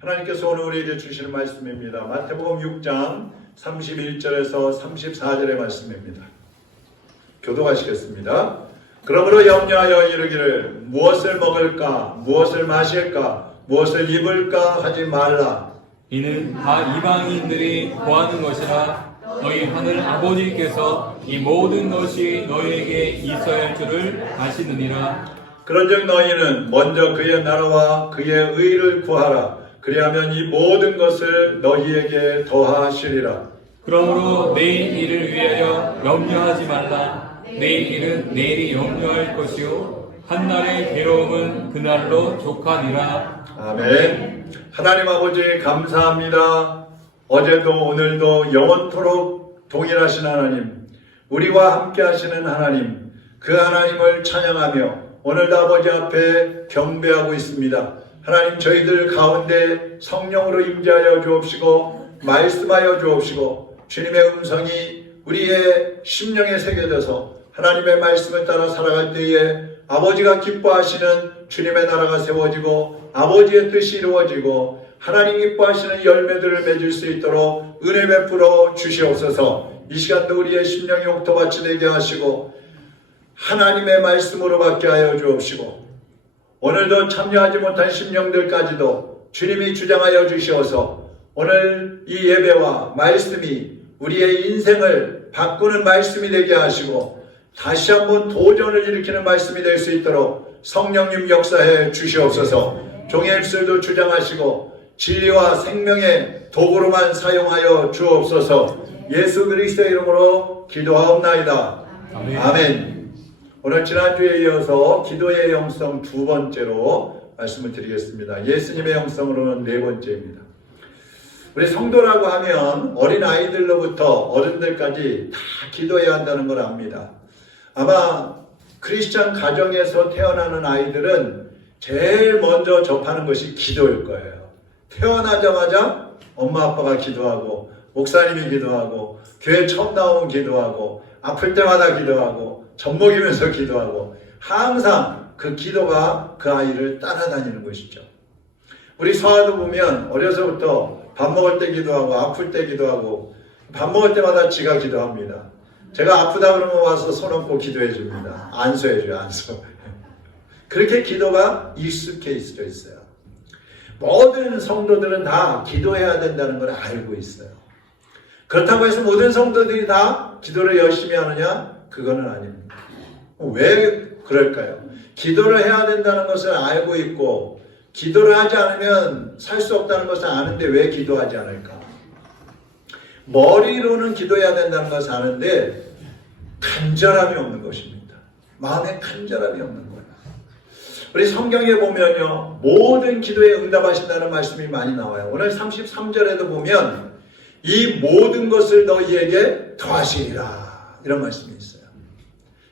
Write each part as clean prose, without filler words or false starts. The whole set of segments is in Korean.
하나님께서 오늘 우리에게 주시는 말씀입니다. 마태복음 6장 31절에서 34절의 말씀입니다. 교독하시겠습니다. 그러므로 염려하여 이르기를 무엇을 먹을까 무엇을 마실까 무엇을 입을까 하지 말라. 이는 다 이방인들이 구하는 것이라. 너희 하늘 아버지께서 이 모든 것이 너희에게 있어야 할 줄을 아시느니라. 그런즉 너희는 먼저 그의 나라와 그의 의를 구하라. 그리하면 이 모든 것을 너희에게 더하시리라. 그러므로 내일 일을 위하여 염려하지 말라. 내일 일은 내일이 염려할 것이요 한날의 괴로움은 그날로 족하니라. 아멘. 하나님 아버지 감사합니다. 어제도 오늘도 영원토록 동일하신 하나님, 우리와 함께 하시는 하나님, 그 하나님을 찬양하며 오늘도 아버지 앞에 경배하고 있습니다. 하나님, 저희들 가운데 성령으로 임재하여 주옵시고 말씀하여 주옵시고 주님의 음성이 우리의 심령에 새겨져서 하나님의 말씀을 따라 살아갈 때에 아버지가 기뻐하시는 주님의 나라가 세워지고 아버지의 뜻이 이루어지고 하나님 기뻐하시는 열매들을 맺을 수 있도록 은혜 베풀어 주시옵소서. 이 시간도 우리의 심령이 옥토밭이 되게 하시고 하나님의 말씀으로 받게 하여 주옵시고 오늘도 참여하지 못한 심령들까지도 주님이 주장하여 주시어서 오늘 이 예배와 말씀이 우리의 인생을 바꾸는 말씀이 되게 하시고 다시 한번 도전을 일으키는 말씀이 될 수 있도록 성령님 역사해 주시옵소서. 종의 입술도 주장하시고 진리와 생명의 도구로만 사용하여 주옵소서. 예수 그리스도의 이름으로 기도하옵나이다. 아멘. 아멘. 오늘 지난주에 이어서 기도의 영성 두 번째로 말씀을 드리겠습니다. 예수님의 영성으로는 네 번째입니다. 우리 성도라고 하면 어린 아이들로부터 어른들까지 다 기도해야 한다는 걸 압니다. 아마 크리스찬 가정에서 태어나는 아이들은 제일 먼저 접하는 것이 기도일 거예요. 태어나자마자 엄마 아빠가 기도하고 목사님이 기도하고 교회 처음 나오면 기도하고 아플 때마다 기도하고 젖 먹이면서 기도하고 항상 그 기도가 그 아이를 따라다니는 것이죠. 우리 서아도 보면 어려서부터 밥 먹을 때 기도하고 아플 때 기도하고 밥 먹을 때마다 지가 기도합니다. 제가 아프다 그러면 와서 손 얹고 기도해 줍니다. 안수해 줘요. 안수. 그렇게 기도가 익숙해 있어요. 모든 성도들은 다 기도해야 된다는 걸 알고 있어요. 그렇다고 해서 모든 성도들이 다 기도를 열심히 하느냐? 그거는 아닙니다. 왜 그럴까요? 기도를 해야 된다는 것을 알고 있고 기도를 하지 않으면 살 수 없다는 것을 아는데 왜 기도하지 않을까? 머리로는 기도해야 된다는 것을 아는데 간절함이 없는 것입니다. 마음에 간절함이 없는 거예요. 우리 성경에 보면요, 모든 기도에 응답하신다는 말씀이 많이 나와요. 오늘 33절에도 보면 이 모든 것을 너희에게 더하시리라 이런 말씀이 있어요.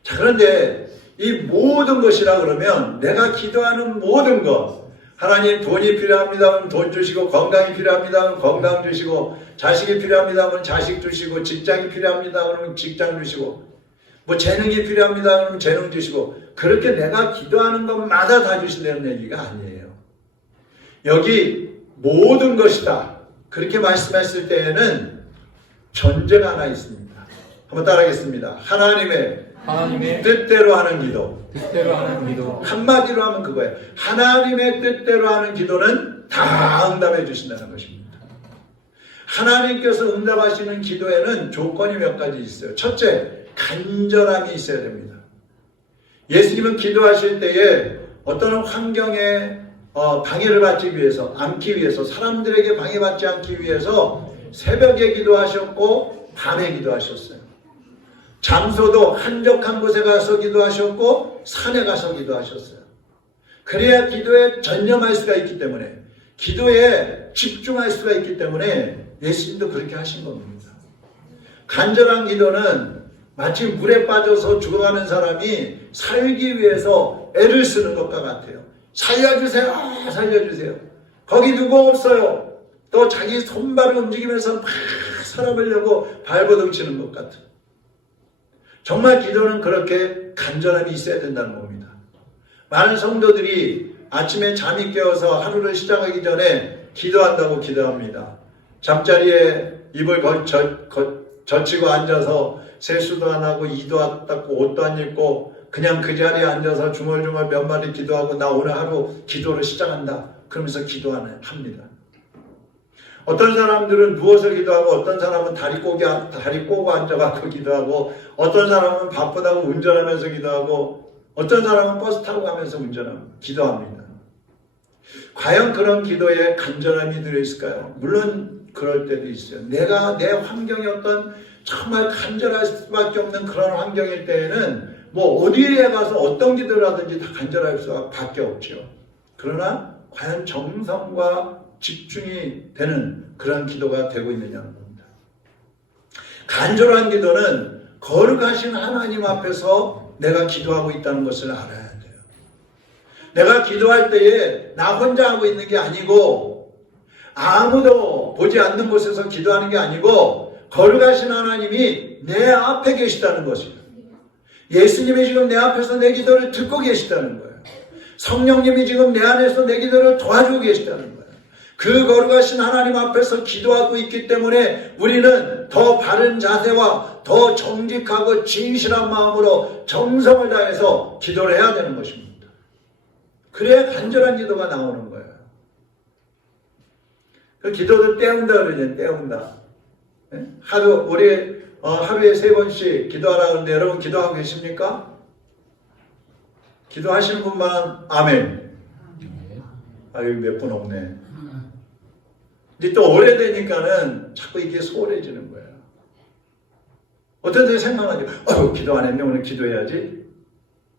자, 그런데 이 모든 것이라 그러면 내가 기도하는 모든 것, 하나님 돈이 필요합니다 하면 돈 주시고, 건강이 필요합니다 하면 건강 주시고, 자식이 필요합니다 하면 자식 주시고, 직장이 필요합니다 하면 직장 주시고, 뭐 재능이 필요합니다 하면 재능 주시고, 그렇게 내가 기도하는 것마다 다 주신다는 얘기가 아니에요. 여기 모든 것이다 그렇게 말씀했을 때에는 전제가 하나 있습니다. 한번 따라하겠습니다. 하나님의 뜻대로 하는 기도. 뜻대로 하는 기도. 한마디로 하면 그거예요. 하나님의 뜻대로 하는 기도는 다 응답해 주신다는 것입니다. 하나님께서 응답하시는 기도에는 조건이 몇 가지 있어요. 첫째, 간절함이 있어야 됩니다. 예수님은 기도하실 때에 어떤 환경에 방해를 받지 위해서, 않기 위해서, 사람들에게 방해받지 않기 위해서 새벽에 기도하셨고 밤에 기도하셨어요. 장소도 한적한 곳에 가서 기도하셨고 산에 가서 기도하셨어요. 그래야 기도에 전념할 수가 있기 때문에, 기도에 집중할 수가 있기 때문에 예수님도 그렇게 하신 겁니다. 간절한 기도는 마치 물에 빠져서 죽어가는 사람이 살기 위해서 애를 쓰는 것과 같아요. 살려주세요, 살려주세요. 거기 누구 없어요. 또 자기 손발을 움직이면서 막 살아보려고 발버둥치는 것 같아요. 정말 기도는 그렇게 간절함이 있어야 된다는 겁니다. 많은 성도들이 아침에 잠이 깨어서 하루를 시작하기 전에 기도한다고 기도합니다. 잠자리에 입을 젖히고 앉아서 세수도 안 하고 이도 안 닦고 옷도 안 입고 그냥 그 자리에 앉아서 중얼중얼 몇 마디 기도하고 나 오늘 하루 기도를 시작한다. 그러면서 합니다. 어떤 사람들은 누워서 기도하고 어떤 사람은 다리 꼬고 앉아갖고 기도하고 어떤 사람은 바쁘다고 운전하면서 기도하고 어떤 사람은 버스 타고 가면서 기도합니다. 과연 그런 기도에 간절함이 들어있을까요? 물론 그럴 때도 있어요. 내가 내 환경이 어떤 정말 간절할 수밖에 없는 그런 환경일 때에는 뭐 어디에 가서 어떤 기도를 하든지 다 간절할 수밖에 없죠. 그러나 과연 정성과 집중이 되는 그런 기도가 되고 있느냐는 겁니다. 간절한 기도는 거룩하신 하나님 앞에서 내가 기도하고 있다는 것을 알아야 돼요. 내가 기도할 때에 나 혼자 하고 있는 게 아니고 아무도 보지 않는 곳에서 기도하는 게 아니고 거룩하신 하나님이 내 앞에 계시다는 것이에요. 예수님이 지금 내 앞에서 내 기도를 듣고 계시다는 거예요. 성령님이 지금 내 안에서 내 기도를 도와주고 계시다는 거예요. 그 거룩하신 하나님 앞에서 기도하고 있기 때문에 우리는 더 바른 자세와 더 정직하고 진실한 마음으로 정성을 다해서 기도를 해야 되는 것입니다. 그래야 간절한 기도가 나오는 거예요. 그 기도도 때운다 그러죠. 때운다. 우리 하루에 3번씩 기도하라 그러는데 여러분 기도하고 계십니까? 기도하시는 분만 아멘. 여기 몇 분 없네. 이제 또 오래되니까는 자꾸 이게 소홀해지는 거예요. 어떤 데 생각하죠. 기도 안 했네. 오늘 기도해야지.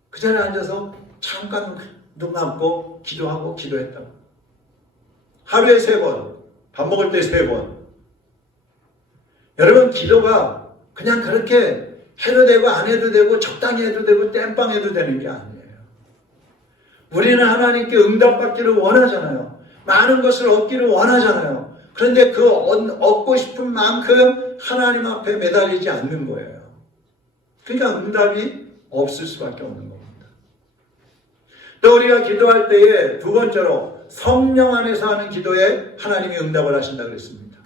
그 자리에 앉아서 잠깐 눈 감고 기도하고 기도했다고. 하루에 3번. 밥 먹을 때 3번. 여러분 기도가 그냥 그렇게 해도 되고 안 해도 되고 적당히 해도 되고 땜빵 해도 되는 게 아니에요. 우리는 하나님께 응답받기를 원하잖아요. 많은 것을 얻기를 원하잖아요. 그런데 그 얻고 싶은 만큼 하나님 앞에 매달리지 않는 거예요. 그러니까 응답이 없을 수밖에 없는 겁니다. 또 우리가 기도할 때에 두 번째로 성령 안에서 하는 기도에 하나님이 응답을 하신다고 그랬습니다.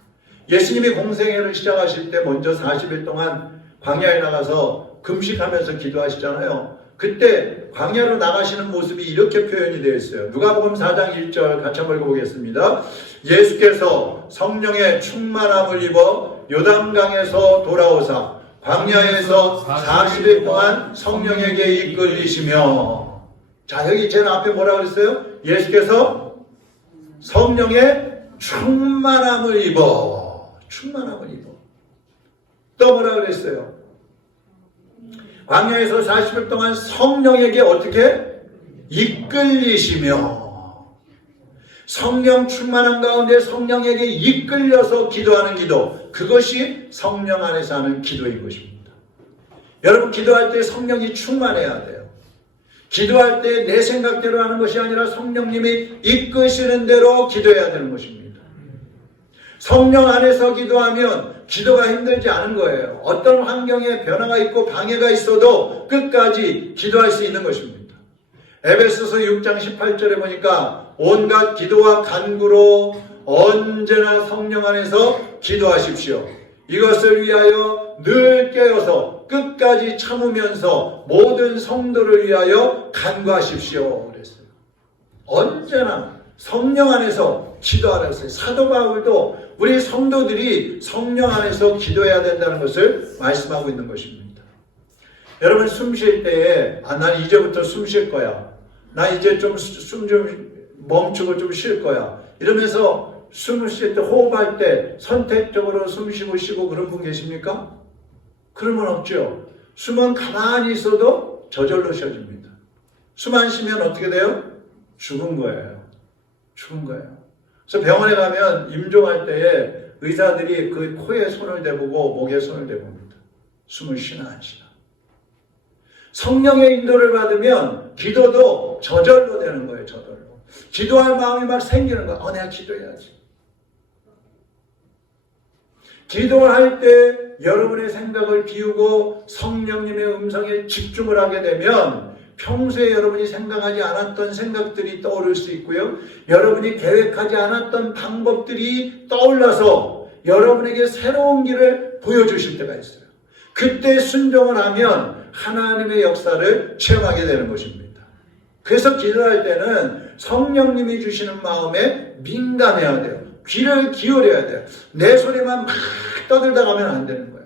예수님이 공생애를 시작하실 때 먼저 40일 동안 광야에 나가서 금식하면서 기도하시잖아요. 그때 광야로 나가시는 모습이 이렇게 표현이 되어 있어요. 누가복음 4장 1절 같이 한번 읽어보겠습니다. 예수께서 성령의 충만함을 입어 요단강에서 돌아오사 광야에서 40일 동안 성령에게 이끌리시며. 자, 여기 제일 앞에 뭐라고 그랬어요? 예수께서 성령의 충만함을 입어. 충만함을 입어. 또 뭐라고 그랬어요? 광야에서 40일 동안 성령에게 어떻게? 이끌리시며. 성령 충만한 가운데 성령에게 이끌려서 기도하는 기도. 그것이 성령 안에서 하는 기도인 것입니다. 여러분 기도할 때 성령이 충만해야 돼요. 기도할 때 내 생각대로 하는 것이 아니라 성령님이 이끄시는 대로 기도해야 되는 것입니다. 성령 안에서 기도하면 기도가 힘들지 않은 거예요. 어떤 환경에 변화가 있고 방해가 있어도 끝까지 기도할 수 있는 것입니다. 에베소서 6장 18절에 보니까 온갖 기도와 간구로 언제나 성령 안에서 기도하십시오. 이것을 위하여 늘 깨어서 끝까지 참으면서 모든 성도를 위하여 간구하십시오. 그랬어요. 언제나 성령 안에서 기도하라 했어요. 사도 바울도 우리 성도들이 성령 안에서 기도해야 된다는 것을 말씀하고 있는 것입니다. 여러분 숨 쉴 때에 난 이제부터 숨 쉴 거야. 나 이제 좀 숨 좀 멈추고 좀 쉴 거야. 이러면서 숨을 쉴 때 호흡할 때 선택적으로 숨 쉬고 그런 분 계십니까? 그런 분 없죠. 숨은 가만히 있어도 저절로 쉬어집니다. 숨 안 쉬면 어떻게 돼요? 죽은 거예요. 죽은 거예요. 그래서 병원에 가면 임종할 때에 의사들이 그 코에 손을 대보고 목에 손을 대봅니다. 숨을 쉬나 안 쉬나. 성령의 인도를 받으면 기도도 저절로 되는 거예요. 저절로. 기도할 마음이 막 생기는 거야. 내가 기도해야지. 기도할 때 여러분의 생각을 비우고 성령님의 음성에 집중을 하게 되면 평소에 여러분이 생각하지 않았던 생각들이 떠오를 수 있고요. 여러분이 계획하지 않았던 방법들이 떠올라서 여러분에게 새로운 길을 보여주실 때가 있어요. 그때 순종을 하면 하나님의 역사를 체험하게 되는 것입니다. 그래서 기도할 때는 성령님이 주시는 마음에 민감해야 돼요. 귀를 기울여야 돼요. 내 소리만 막 떠들다 가면 안 되는 거예요.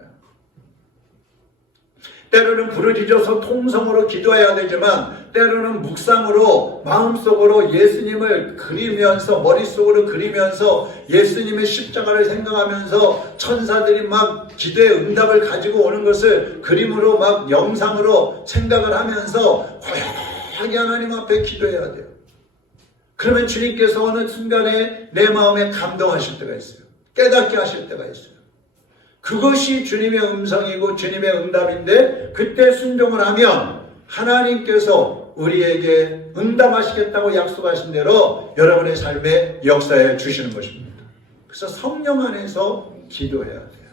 때로는 부르짖어서 통성으로 기도해야 되지만 때로는 묵상으로 마음속으로 예수님을 그리면서 머릿속으로 그리면서 예수님의 십자가를 생각하면서 천사들이 막 기도의 응답을 가지고 오는 것을 그림으로 막 영상으로 생각을 하면서 고요하게 하나님 앞에 기도해야 돼요. 그러면 주님께서 어느 순간에 내 마음에 감동하실 때가 있어요. 깨닫게 하실 때가 있어요. 그것이 주님의 음성이고 주님의 응답인데 그때 순종을 하면 하나님께서 우리에게 응답하시겠다고 약속하신 대로 여러분의 삶에 역사해 주시는 것입니다. 그래서 성령 안에서 기도해야 돼요.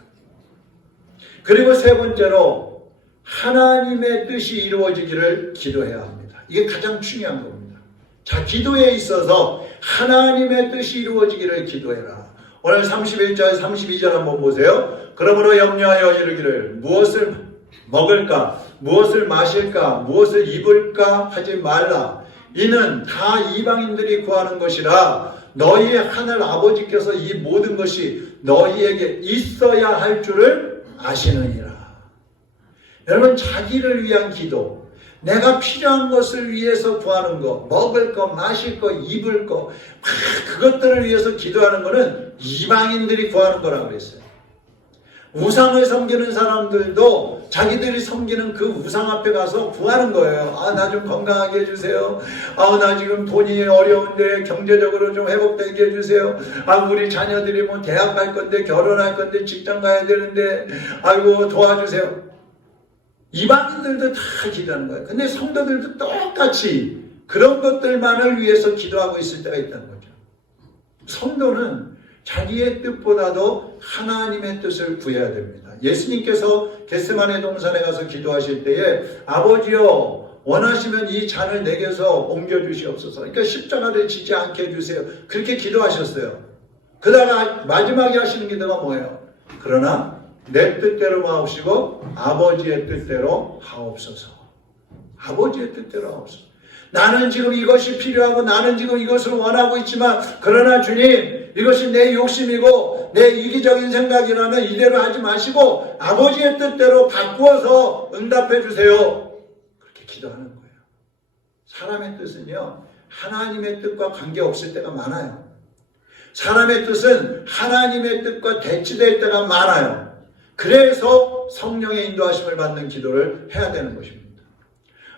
그리고 세 번째로 하나님의 뜻이 이루어지기를 기도해야 합니다. 이게 가장 중요한 겁니다. 자, 기도에 있어서 하나님의 뜻이 이루어지기를 기도해라. 오늘 31절, 32절 한번 보세요. 그러므로 염려하여 이르기를 무엇을 먹을까, 무엇을 마실까, 무엇을 입을까 하지 말라. 이는 다 이방인들이 구하는 것이라 너희의 하늘 아버지께서 이 모든 것이 너희에게 있어야 할 줄을 아시느니라. 여러분, 자기를 위한 기도, 내가 필요한 것을 위해서 구하는 거, 먹을 거, 마실 거, 입을 거, 그것들을 위해서 기도하는 거는 이방인들이 구하는 거라고 그랬어요. 우상을 섬기는 사람들도 자기들이 섬기는 그 우상 앞에 가서 구하는 거예요. 아, 나 좀 건강하게 해주세요. 아, 나 지금 돈이 어려운데 경제적으로 좀 회복되게 해주세요. 아, 우리 자녀들이 뭐 대학 갈 건데, 결혼할 건데, 직장 가야 되는데, 아이고 도와주세요. 이방인들도 다 기도하는 거예요. 근데 성도들도 똑같이 그런 것들만을 위해서 기도하고 있을 때가 있다는 거죠. 성도는 자기의 뜻보다도 하나님의 뜻을 구해야 됩니다. 예수님께서 겟세마네 동산에 가서 기도하실 때에 아버지여 원하시면 이 잔을 내게서 옮겨주시옵소서. 그러니까 십자가를 지지 않게 해주세요. 그렇게 기도하셨어요. 그다가 마지막에 하시는 기도가 뭐예요? 그러나 내 뜻대로 마옵시고 아버지의 뜻대로 하옵소서. 아버지의 뜻대로 하옵소서. 나는 지금 이것이 필요하고 나는 지금 이것을 원하고 있지만 그러나 주님, 이것이 내 욕심이고 내 이기적인 생각이라면 이대로 하지 마시고 아버지의 뜻대로 바꾸어서 응답해 주세요. 그렇게 기도하는 거예요. 사람의 뜻은요, 하나님의 뜻과 관계없을 때가 많아요. 사람의 뜻은 하나님의 뜻과 대치될 때가 많아요. 그래서 성령의 인도하심을 받는 기도를 해야 되는 것입니다.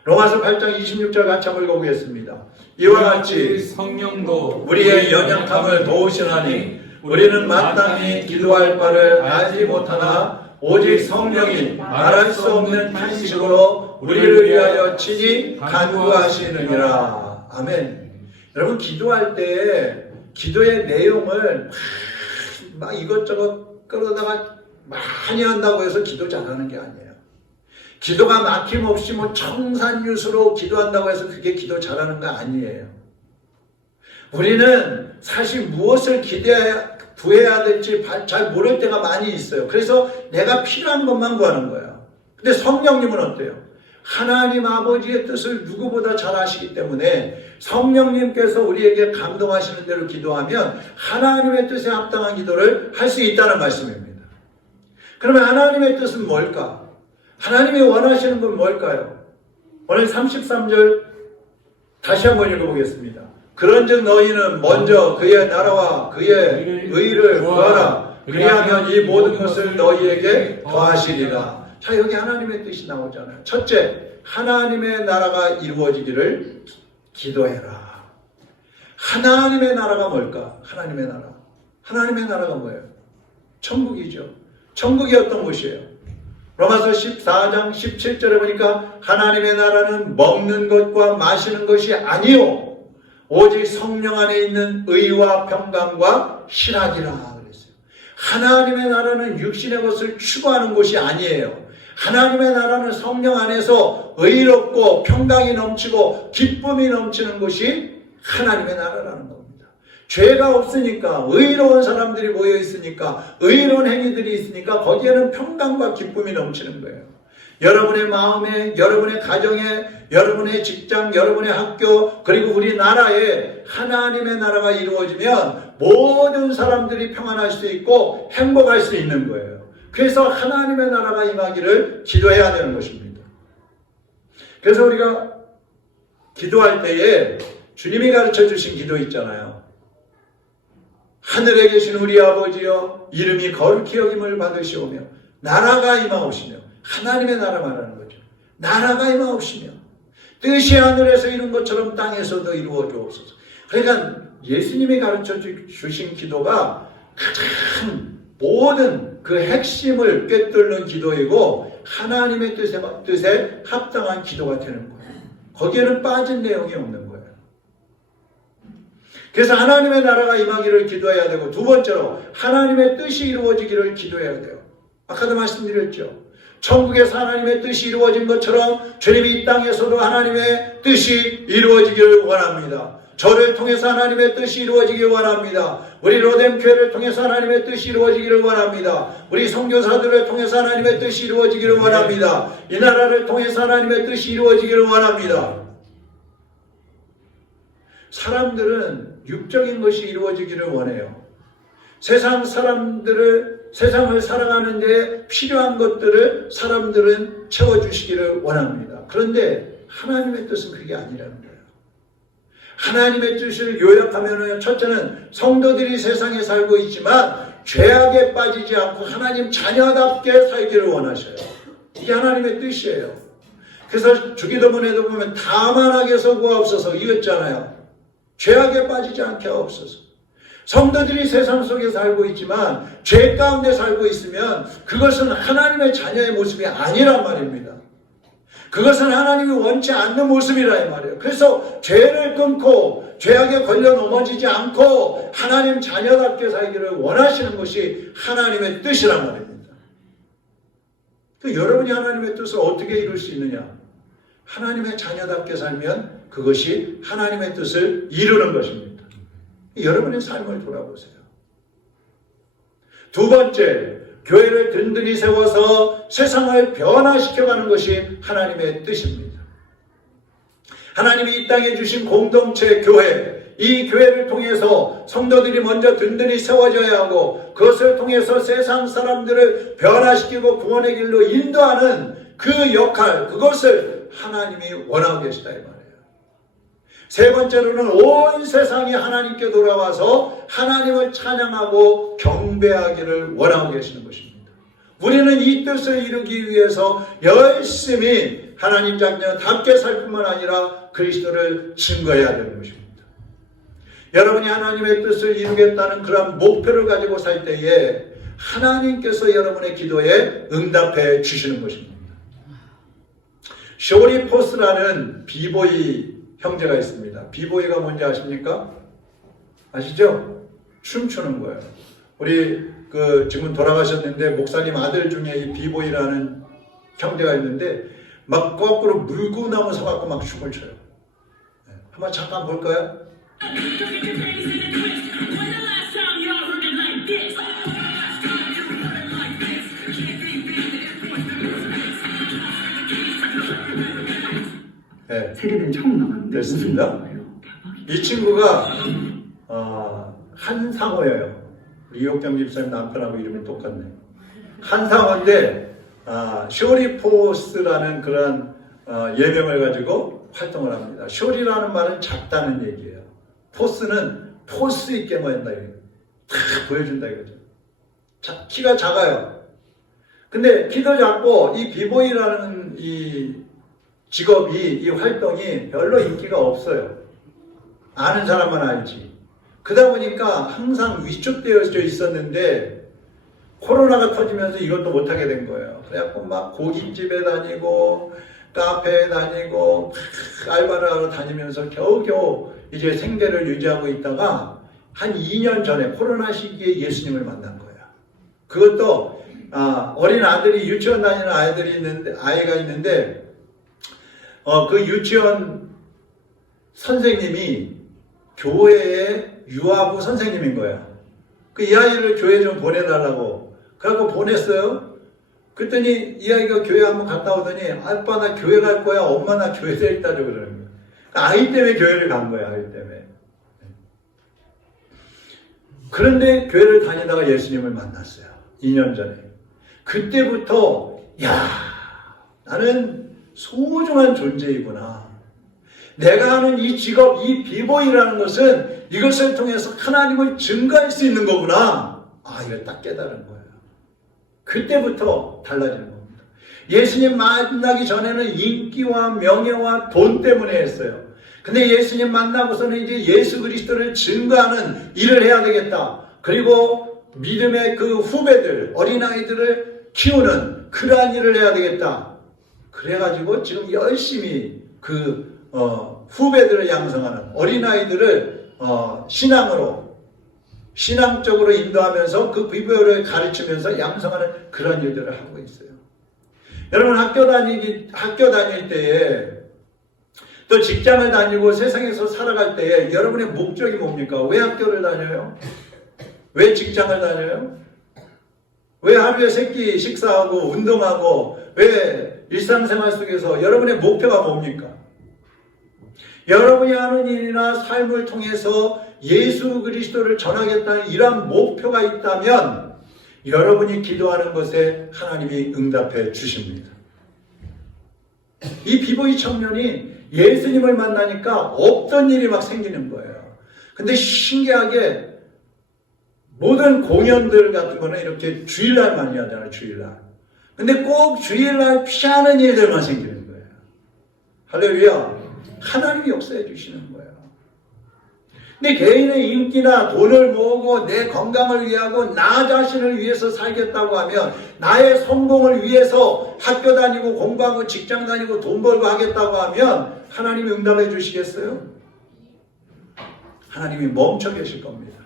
로마서 8장 26절 같이 한번 읽어보겠습니다. 이와 같이 성령도 우리의 연약함을 도우시나니 우리는 마땅히 기도할 바를 알지 못하나 오직 성령이 말할 수 없는 탄식으로 우리를 위하여 친히 간구하시느니라. 아멘. 여러분, 기도할 때 기도의 내용을 막 이것저것 끌어다가 많이 한다고 해서 기도 잘하는 게 아니에요. 기도가 막힘없이 뭐 청산유수로 기도한다고 해서 그게 기도 잘하는 거 아니에요. 우리는 사실 무엇을 구해야 될지 잘 모를 때가 많이 있어요. 그래서 내가 필요한 것만 구하는 거예요. 근데 성령님은 어때요? 하나님 아버지의 뜻을 누구보다 잘 아시기 때문에 성령님께서 우리에게 감동하시는 대로 기도하면 하나님의 뜻에 합당한 기도를 할 수 있다는 말씀입니다. 그러면 하나님의 뜻은 뭘까? 하나님이 원하시는 건 뭘까요? 오늘 33절 다시 한번 읽어보겠습니다. 그런즉 너희는 먼저 그의 나라와 그의 의를 구하라. 그리하면 이 모든 것을 너희에게 더하시리라. 자, 여기 하나님의 뜻이 나오잖아요. 첫째, 하나님의 나라가 이루어지기를 기도해라. 하나님의 나라가 뭘까? 하나님의 나라. 하나님의 나라가 뭐예요? 천국이죠. 천국이 어떤 곳이에요? 로마서 14장 17절에 보니까 하나님의 나라는 먹는 것과 마시는 것이 아니요 오직 성령 안에 있는 의와 평강과 희락이라 그랬어요. 하나님의 나라는 육신의 것을 추구하는 곳이 아니에요. 하나님의 나라는 성령 안에서 의롭고 평강이 넘치고 기쁨이 넘치는 것이 하나님의 나라라는 겁니다. 죄가 없으니까, 의로운 사람들이 모여 있으니까, 의로운 행위들이 있으니까 거기에는 평강과 기쁨이 넘치는 거예요. 여러분의 마음에, 여러분의 가정에, 여러분의 직장, 여러분의 학교, 그리고 우리나라에 하나님의 나라가 이루어지면 모든 사람들이 평안할 수 있고 행복할 수 있는 거예요. 그래서 하나님의 나라가 임하기를 기도해야 되는 것입니다. 그래서 우리가 기도할 때에 주님이 가르쳐 주신 기도 있잖아요. 하늘에 계신 우리 아버지여, 이름이 거룩히 여김을 받으시오며 나라가 임하옵시며, 하나님의 나라 말하는 거죠. 나라가 임하옵시며 뜻이 하늘에서 이룬 것처럼 땅에서도 이루어 주옵소서. 그러니까 예수님이 가르쳐 주신 기도가 가장 모든 그 핵심을 꿰뚫는 기도이고 하나님의 뜻에 합당한 기도가 되는 거예요. 거기에는 빠진 내용이 없는 거예요. 그래서 하나님의 나라가 임하기를 기도해야 되고, 두 번째로 하나님의 뜻이 이루어지기를 기도해야 돼요. 아까도 말씀드렸죠. 천국에서 하나님의 뜻이 이루어진 것처럼 주님이 이 땅에서도 하나님의 뜻이 이루어지기를 원합니다. 저를 통해서 하나님의 뜻이 이루어지기를 원합니다. 우리 로뎀 교회를 통해서 하나님의 뜻이 이루어지기를 원합니다. 우리 선교사들을 통해서 하나님의 뜻이 이루어지기를 원합니다. 이 나라를 통해서 하나님의 뜻이 이루어지기를 원합니다. 사람들은 육적인 것이 이루어지기를 원해요. 세상을 살아가는 데 필요한 것들을 사람들은 채워주시기를 원합니다. 그런데 하나님의 뜻은 그게 아니라는 거예요. 하나님의 뜻을 요약하면 첫째는 성도들이 세상에 살고 있지만 죄악에 빠지지 않고 하나님 자녀답게 살기를 원하셔요. 이게 하나님의 뜻이에요. 그래서 주기도문에도 보면 다만하게서 구하옵소서 이었잖아요. 죄악에 빠지지 않게 하옵소서. 성도들이 세상 속에 살고 있지만 죄 가운데 살고 있으면 그것은 하나님의 자녀의 모습이 아니란 말입니다. 그것은 하나님이 원치 않는 모습이라 이 말이에요. 그래서 죄를 끊고 죄악에 걸려 넘어지지 않고 하나님 자녀답게 살기를 원하시는 것이 하나님의 뜻이란 말입니다. 여러분이 하나님의 뜻을 어떻게 이룰 수 있느냐? 하나님의 자녀답게 살면 그것이 하나님의 뜻을 이루는 것입니다. 여러분의 삶을 돌아보세요. 두 번째, 교회를 든든히 세워서 세상을 변화시켜가는 것이 하나님의 뜻입니다. 하나님이 이 땅에 주신 공동체 교회, 이 교회를 통해서 성도들이 먼저 든든히 세워져야 하고 그것을 통해서 세상 사람들을 변화시키고 구원의 길로 인도하는 그 역할, 그것을 하나님이 원하고 계시다 이 말이에요. 세 번째로는 온 세상이 하나님께 돌아와서 하나님을 찬양하고 경배하기를 원하고 계시는 것입니다. 우리는 이 뜻을 이루기 위해서 열심히 하나님 자녀답게 살 뿐만 아니라 그리스도를 증거해야 되는 것입니다. 여러분이 하나님의 뜻을 이루겠다는 그런 목표를 가지고 살 때에 하나님께서 여러분의 기도에 응답해 주시는 것입니다. 쇼리 포스라는 비보이 형제가 있습니다. 비보이가 뭔지 아십니까? 아시죠? 춤추는 거예요. 우리 지금 돌아가셨는데 목사님 아들 중에 이 비보이라는 형제가 있는데 막 거꾸로 물구나무 서갖고 막 춤을 춰요. 한번 잠깐 볼까요? 네. 세계대회 처음 나갔는데 됐습니다. 이 친구가 한상호예요. 우리 이옥경 집사님 남편하고 이름이 똑같네. 한상호인데 쇼리포스라는 그런 예명을 가지고 활동을 합니다. 쇼리라는 말은 작다는 얘기예요. 포스는 포스 있게 모인다 이거예요. 다 보여준다 이거죠. 키가 작아요. 근데 키도 작고 이 비보이라는 이 직업이, 이 활동이 별로 인기가 없어요. 아는 사람만 알지. 그러다 보니까 항상 위축되어져 있었는데 코로나가 터지면서 이것도 못하게 된 거예요. 그래갖고 막 고깃집에 다니고 카페에 다니고 알바를 하러 다니면서 겨우겨우 이제 생계를 유지하고 있다가 한 2년 전에 코로나 시기에 예수님을 만난 거야. 그것도 어린 아들이 유치원 다니는 아이가 있는데, 그 유치원 선생님이 교회의 유아부 선생님인 거야. 이 아이를 교회 좀 보내달라고. 그래갖고 보냈어요. 그랬더니 이 아이가 교회 한번 갔다 오더니, 아빠 나 교회 갈 거야. 엄마 나 교회 데리다 줘. 그러는 거야. 아이 때문에 교회를 간 거야. 아이 때문에. 그런데 교회를 다니다가 예수님을 만났어요. 2년 전에. 그때부터 나는 소중한 존재이구나. 내가 하는 이 직업, 이 비보이라는 것은 이것을 통해서 하나님을 증거할 수 있는 거구나. 이걸 딱 깨달은 거예요. 그때부터 달라지는 겁니다. 예수님 만나기 전에는 인기와 명예와 돈 때문에 했어요. 근데 예수님 만나고서는 이제 예수 그리스도를 증거하는 일을 해야 되겠다. 그리고 믿음의 그 후배들, 어린아이들을 키우는 그러한 일을 해야 되겠다. 그래가지고 지금 열심히 후배들을 양성하는 어린아이들을 신앙적으로 인도하면서 그 비보를 가르치면서 양성하는 그런 일들을 하고 있어요. 여러분 학교 다닐 때에 또 직장을 다니고 세상에서 살아갈 때에 여러분의 목적이 뭡니까? 왜 학교를 다녀요? 왜 직장을 다녀요? 왜 하루에 3끼 식사하고 운동하고 왜 일상생활 속에서 여러분의 목표가 뭡니까? 여러분이 하는 일이나 삶을 통해서 예수 그리스도를 전하겠다는 이러한 목표가 있다면 여러분이 기도하는 것에 하나님이 응답해 주십니다. 이 비보이 청년이 예수님을 만나니까 없던 일이 막 생기는 거예요. 근데 신기하게 모든 공연들 같은 거는 이렇게 주일날 많이 하잖아요. 주일날. 근데 꼭 주일날 피하는 일들만 생기는 거예요. 할렐루야. 하나님이 역사해 주시는 거예요. 내 개인의 인기나 돈을 모으고 내 건강을 위하고 나 자신을 위해서 살겠다고 하면, 나의 성공을 위해서 학교 다니고 공부하고 직장 다니고 돈 벌고 하겠다고 하면 하나님이 응답해 주시겠어요? 하나님이 멈춰 계실 겁니다.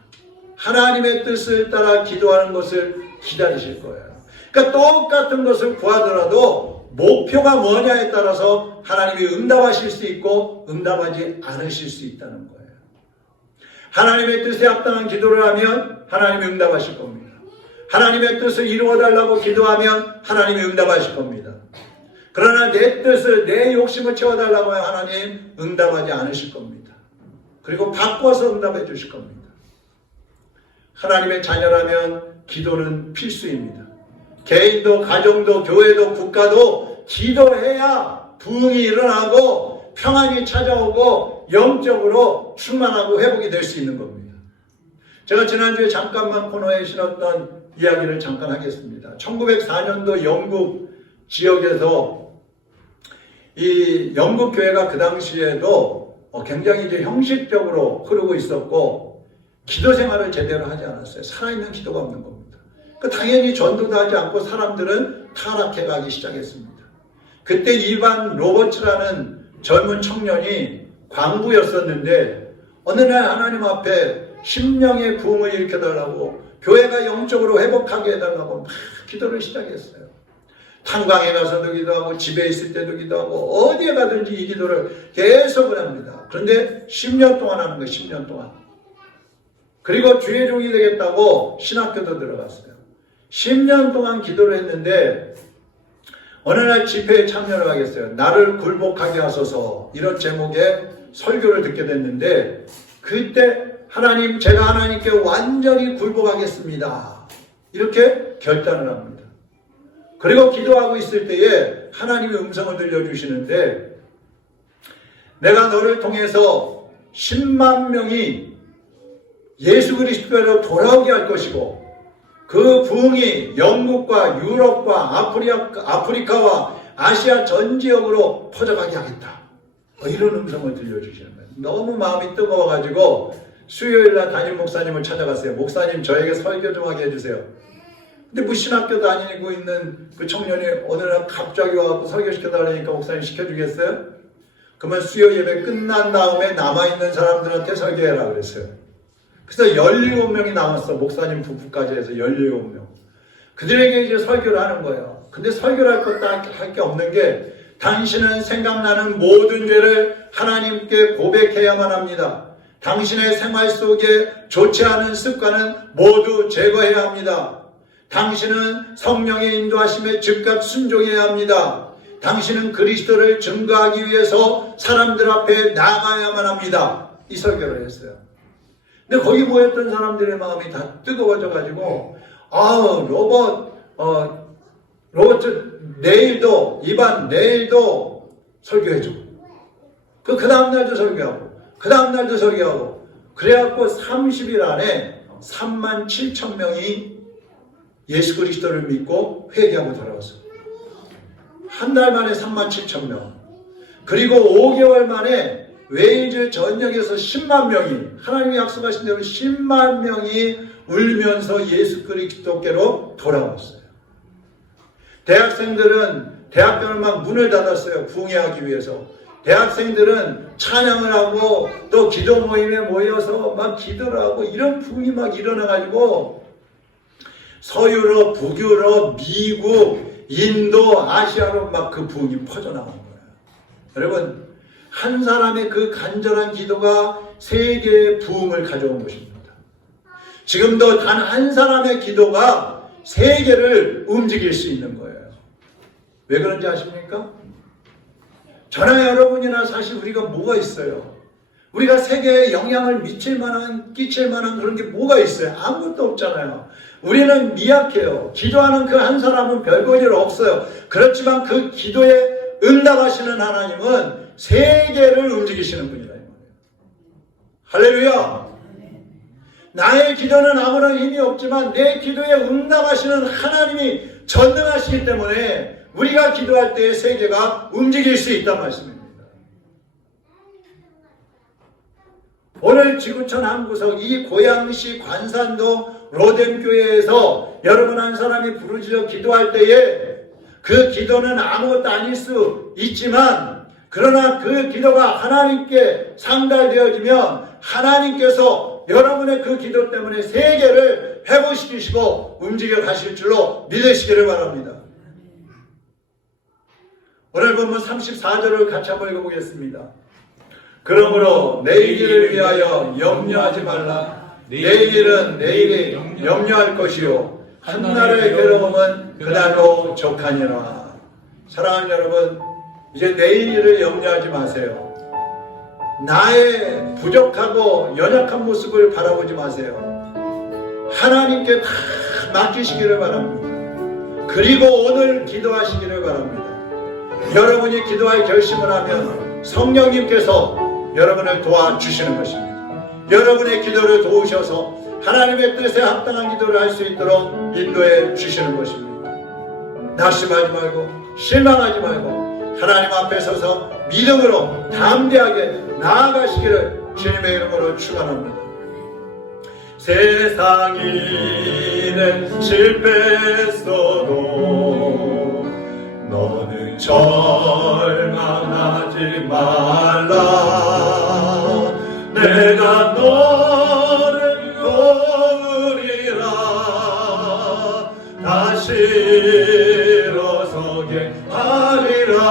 하나님의 뜻을 따라 기도하는 것을 기다리실 거예요. 그러니까 똑같은 것을 구하더라도 목표가 뭐냐에 따라서 하나님이 응답하실 수 있고 응답하지 않으실 수 있다는 거예요. 하나님의 뜻에 합당한 기도를 하면 하나님이 응답하실 겁니다. 하나님의 뜻을 이루어달라고 기도하면 하나님이 응답하실 겁니다. 그러나 내 뜻을, 내 욕심을 채워달라고 하면 하나님 응답하지 않으실 겁니다. 그리고 바꿔서 응답해 주실 겁니다. 하나님의 자녀라면 기도는 필수입니다. 개인도, 가정도, 교회도, 국가도 기도해야 부흥이 일어나고 평안이 찾아오고 영적으로 충만하고 회복이 될 수 있는 겁니다. 제가 지난주에 잠깐만 코너에 실었던 이야기를 잠깐 하겠습니다. 1904년도 영국 지역에서 이 영국 교회가 그 당시에도 굉장히 이제 형식적으로 흐르고 있었고 기도 생활을 제대로 하지 않았어요. 살아있는 기도가 없는 겁니다. 당연히 전도도 하지 않고 사람들은 타락해 가기 시작했습니다. 그때 이반 로버츠라는 젊은 청년이 광부였었는데 어느 날 하나님 앞에 심령의 부흥을 일으켜달라고, 교회가 영적으로 회복하게 해달라고 막 기도를 시작했어요. 탄광에 가서도 기도하고 집에 있을 때도 기도하고 어디에 가든지 이 기도를 계속을 합니다. 그런데 10년 동안 하는 거예요. 10년 동안. 그리고 주의 종이 되겠다고 신학교도 들어갔어요. 10년 동안 기도를 했는데 어느 날 집회에 참여를 하겠어요. 나를 굴복하게 하소서, 이런 제목의 설교를 듣게 됐는데 그때 하나님, 제가 하나님께 완전히 굴복하겠습니다, 이렇게 결단을 합니다. 그리고 기도하고 있을 때에 하나님의 음성을 들려주시는데, 내가 너를 통해서 10만 명이 예수 그리스도로 돌아오게 할 것이고 그 부흥이 영국과 유럽과 아프리카와 아시아 전 지역으로 퍼져가게 하겠다, 이런 음성을 들려주시는 거예요. 너무 마음이 뜨거워가지고 수요일날 담임 목사님을 찾아갔어요. 목사님, 저에게 설교 좀 하게 해주세요. 근데 뭐 신학교 다니고 있는 그 청년이 어느 날 갑자기 와서 설교시켜달라니까 목사님 시켜주겠어요? 그러면 수요 예배 끝난 다음에 남아있는 사람들한테 설교해라 그랬어요. 그래서 17명이 남았어. 목사님 부부까지 해서 17명. 그들에게 이제 설교를 하는 거예요. 근데 설교를 할 것도 할 게 없는 게 당신은 생각나는 모든 죄를 하나님께 고백해야만 합니다. 당신의 생활 속에 좋지 않은 습관은 모두 제거해야 합니다. 당신은 성령의 인도하심에 즉각 순종해야 합니다. 당신은 그리스도를 증거하기 위해서 사람들 앞에 나가야만 합니다. 이 설교를 했어요. 근데 거기 모였던 사람들의 마음이 다 뜨거워져 가지고 로버트 내일도 이반 내일도 설교해줘. 그 다음날도 설교하고 그 다음날도 설교하고 그래갖고 30일 안에 37,000명이 예수 그리스도를 믿고 회개하고 돌아왔어요. 한 달 만에 37,000명. 그리고 5개월 만에 웨일즈 전역에서 10만 명이 하나님이 약속하신 대로 10만 명이 울면서 예수 그리스도께로 돌아왔어요. 대학생들은 대학교를 막 문을 닫았어요. 부흥회하기 위해서. 대학생들은 찬양을 하고 또 기도 모임에 모여서 막 기도를 하고 이런 부흥이 막 일어나가지고 서유럽, 북유럽, 미국, 인도, 아시아로 막 그 부흥이 퍼져나간 거예요. 여러분, 한 사람의 그 간절한 기도가 세계의 부흥을 가져온 것입니다. 지금도 단 한 사람의 기도가 세계를 움직일 수 있는 거예요. 왜 그런지 아십니까? 저나 여러분이나 사실 우리가 뭐가 있어요? 우리가 세계에 영향을 끼칠 만한 그런 게 뭐가 있어요? 아무것도 없잖아요. 우리는 미약해요. 기도하는 그 한 사람은 별 볼 일 없어요. 그렇지만 그 기도에 응답하시는 하나님은 세계를 움직이시는 분이다. 할렐루야! 나의 기도는 아무런 힘이 없지만 내 기도에 응답하시는 하나님이 전능하시기 때문에 우리가 기도할 때 세계가 움직일 수 있단 말씀입니다. 오늘 지구촌 한 구석 이 고양시 관산동 로뎀교회에서 여러분 한 사람이 부르짖어 기도할 때에 그 기도는 아무것도 아닐 수 있지만 그러나 그 기도가 하나님께 상달되어지면 하나님께서 여러분의 그 기도 때문에 세계를 회복시키시고 움직여 가실 줄로 믿으시기를 바랍니다. 오늘 본문 34절을 같이 한번 읽어보겠습니다. 그러므로 내일을 위하여 염려하지 말라. 내일은 내일이 염려할 것이요 한날의 괴로움은 그날로 족하니라. 사랑하는 여러분, 이제 내일 일을 염려하지 마세요. 나의 부족하고 연약한 모습을 바라보지 마세요. 하나님께 다 맡기시기를 바랍니다. 그리고 오늘 기도하시기를 바랍니다. 여러분이 기도할 결심을 하면 성령님께서 여러분을 도와주시는 것입니다. 여러분의 기도를 도우셔서 하나님의 뜻에 합당한 기도를 할 수 있도록 인도해 주시는 것입니다. 낙심하지 말고 실망하지 말고 하나님 앞에 서서 믿음으로 담대하게 나아가시기를 주님의 이름으로 축원합니다. 세상이는 실패했어도 너는 절망하지 말라. 내가 너를 도우리라. 다시 일어서게 하리라.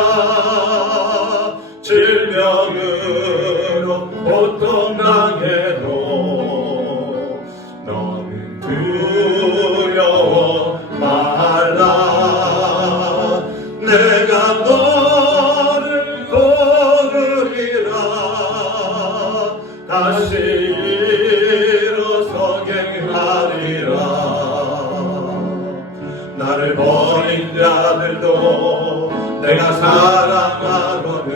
질병으로 고통당해도 너는 두려워 말라. 내가 너를 도우리라. 다시 일어서게 하리라. 나를 버린 자들도 내가 사랑하거든.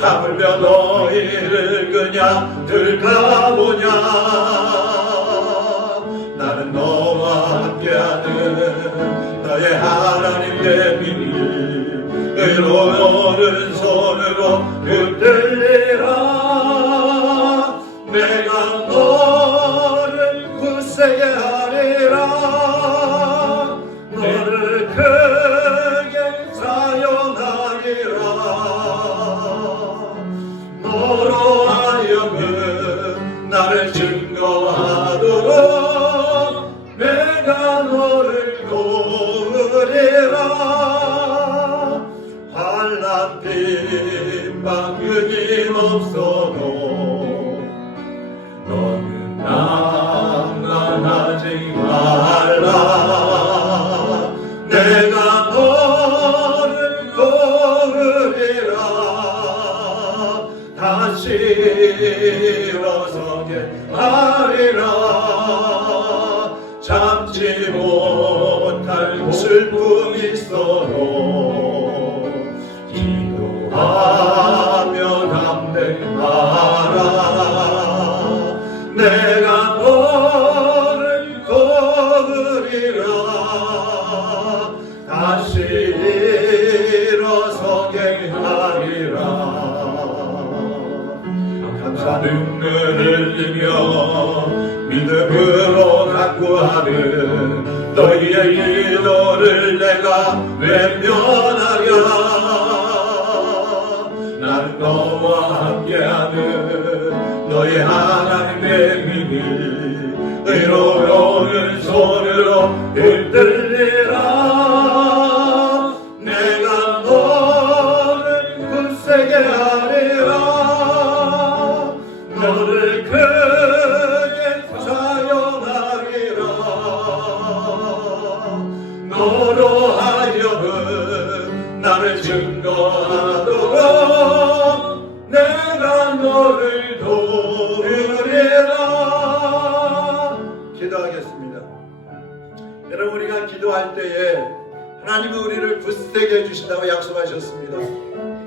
하물며 너희를 그냥 들까보냐. 나는 너와 함께하는 너의 하나님 내 믿음 의로운 오른손으로 붙들리라. 내가 너를 굳세게 하리라. 너를 크게 사용하리라. 너로 하여금 나를 증거하도록 내가 너 너를 도우리라. 환난 빈방 끊임없어도 너는 낭만하지 말라. 내가 너를 도우리라. 다시 일어서게 하리라. 참지 못할 슬픔이 있어도 기도하며 담대하라. 내가 너를 도우리라. 다시 일어서게 하리라. 감사 눈물을 흘리며 믿음으로 간구하는 너희의 기도를 내가 외면하랴. 나는 너와 함께하는 너의 하나님의 힘이 의로운 손으로 흔들리라. 내가 너를 굳세게 하리라. 너를 크게 사용하리라. 너로 하여금 나를 증거하도록 내가 너를 도우리라. 기도하겠습니다. 여러분, 우리가 기도할 때에 하나님은 우리를 굳세게 해주신다고 약속하셨습니다.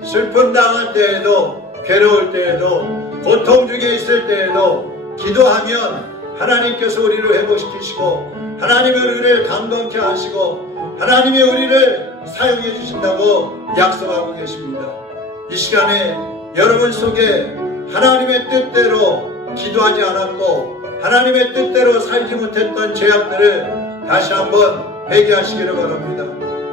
슬픔 당할 때에도, 괴로울 때에도, 고통 중에 있을 때에도 기도하면 하나님께서 우리를 회복시키시고 하나님이 우리를 강건케 하시고 하나님이 우리를 사용해 주신다고 약속하고 계십니다. 이 시간에 여러분 속에 하나님의 뜻대로 기도하지 않았고 하나님의 뜻대로 살지 못했던 죄악들을 다시 한번 회개하시기를 바랍니다.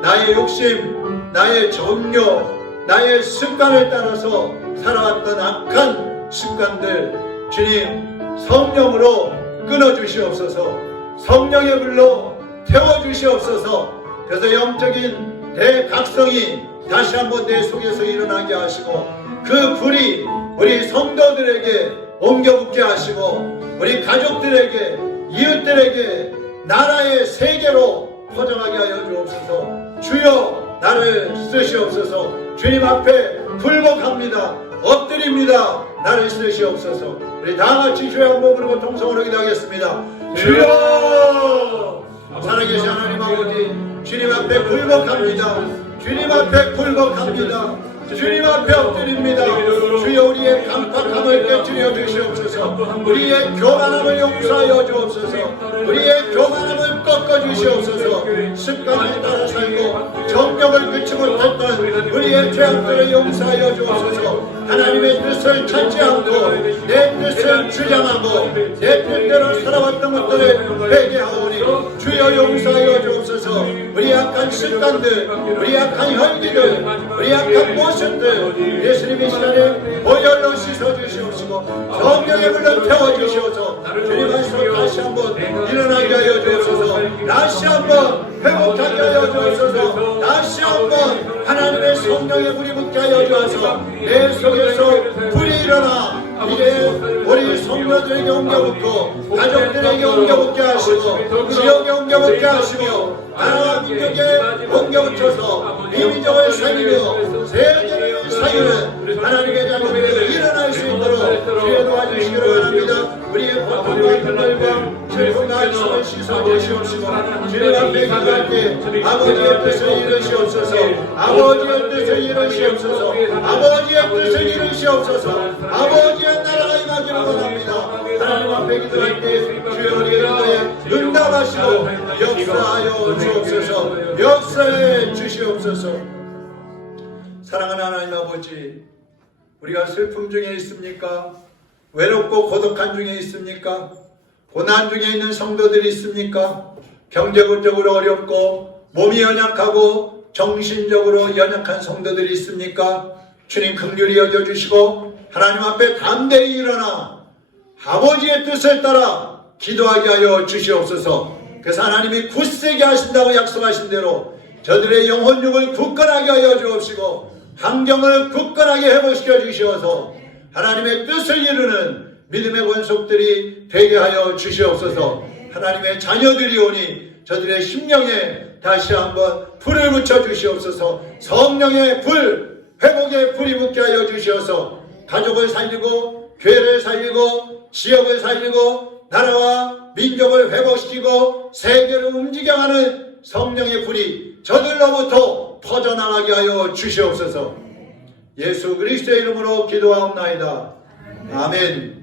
나의 욕심, 나의 정욕, 나의 습관을 따라서 살아왔던 악한 습관들 주님 성령으로 끊어주시옵소서. 성령의 불로 태워주시옵소서. 그래서 영적인 대각성이 다시 한번 내 속에서 일어나게 하시고 그 불이 우리 성도들에게 옮겨붙게 하시고 우리 가족들에게 이웃들에게 나라의 세계로 퍼져가게 하여 주옵소서. 주여 나를 쓰시옵소서. 주님 앞에 굴복합니다. 엎드립니다. 나를 쓰시옵소서. 우리 다같이 주여 한번 부르고 통성으로 기도하겠습니다. 주여! 살아계신 하나님 아버지, 주님 앞에 굴복합니다. 주님 앞에 굴복합니다. 주님 앞에 엎드립니다. 주여 우리의 강팍함을 깨뜨려 주시옵소서. 우리의 교만함을 용서하여 주옵소서. 우리의 교만함을 꺾어 주시옵소서. 습관에 따라 살고 정욕을 끊지 못했던 우리의 죄악들을 용서하여 주옵소서. 하나님의 뜻을 찾지 않고 내 뜻을 주장하고 내 뜻대로 살아왔던 것들을 회개하오니 주여 용서하여 주옵소서. 우리 약한 습관들, 우리 약한 혈기들, 우리 약한 모습들 예수님의 시간에 보혈로 씻어주시옵시고 성령의 불로 태워주시옵소서. 주님 안에서 다시 한번 일어나게 하여 주옵소서. 다시 한번 회복하게 하여 주옵소서. 다시 한번 하나님의 성령의 불이 붙게 하여 주옵소서. 내 속에서 불이 일어나 이제 우리 성도들에게 옮겨붙고 가족들에게 옮겨붙게 하시고 지역에 옮겨붙게 하시고 나라와 민족에 옮겨붙여서 이민족을 살리며 세계를 살리는 하나님의 자녀들이 일어날 수 있도록 주여 도와주시기를 바랍니다. 우리의 고통과 힘들과 슬픔과 한숨을 씻어주시옵시고 주님 앞에 기도할 때 아버지의 뜻을 이루시옵소서. 아버지의 뜻을 이루시옵소서. 아버지의 뜻을 이루시옵소서. 아버지의 나라가 임하기를 원합니다. 하나님 앞에 기도할 때 주여 우리의 기도에 응답하시고 역사하여 주옵소서. 역사해 주시옵소서. 사랑하는 하나님 아버지, 우리가 슬픔 중에 있습니까? 외롭고 고독한 중에 있습니까? 고난 중에 있는 성도들이 있습니까? 경제적으로 어렵고 몸이 연약하고 정신적으로 연약한 성도들이 있습니까? 주님 긍휼히 여겨주시고 하나님 앞에 담대히 일어나 아버지의 뜻을 따라 기도하게 하여 주시옵소서. 그래서 하나님이 굳세게 하신다고 약속하신 대로 저들의 영혼육을 굳건하게 하여 주옵시고 환경을 굳건하게 회복시켜 주시어서 하나님의 뜻을 이루는 믿음의 권속들이 되게 하여 주시옵소서. 하나님의 자녀들이 오니 저들의 심령에 다시 한번 불을 붙여 주시옵소서. 성령의 불, 회복의 불이 붙게 하여 주시어서 가족을 살리고 교회를 살리고 지역을 살리고 나라와 민족을 회복시키고 세계를 움직여가는 성령의 불이 저들로부터 퍼져나가게 하여 주시옵소서. 예수 그리스도의 이름으로 기도하옵나이다. 아멘.